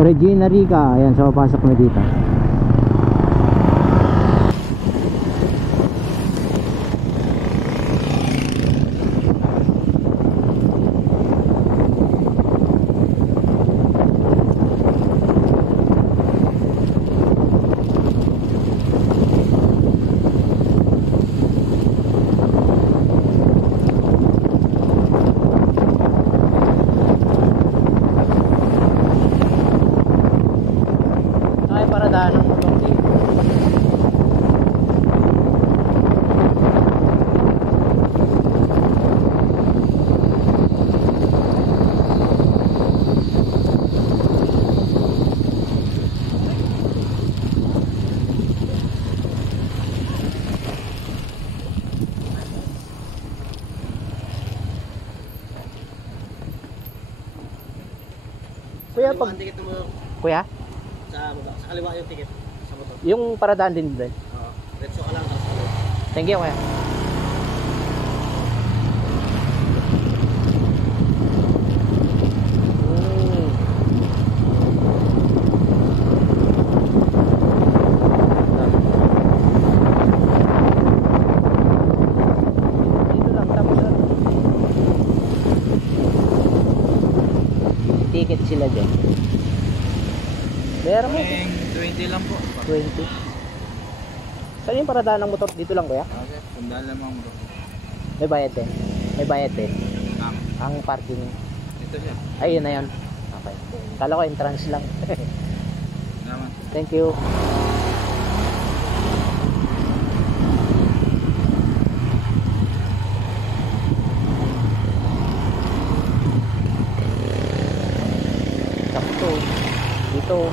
Regina Rica. Ayan, so papasok kami dito. Paradahan ng motor dito. Kuya, pag... Kuya? Sa kaliwa yung ticket sa motor. Yung paradahan din doon. Oo. Retso ka lang sa kaliwa. Thank you, kuya. Dito lang, tapos ano? Ticket sila dyan. Meron mo? 20 lang po. 20. Saan yung paradahan ng motor? Dito lang, kuya? Okay, sandal lamang bro. May bayad din. May bayad din. Ang parking. Ito siya. Ay, yun na yun. Okay. Kala ko entrance lang. Naman. Thank you. Sakto. Dito.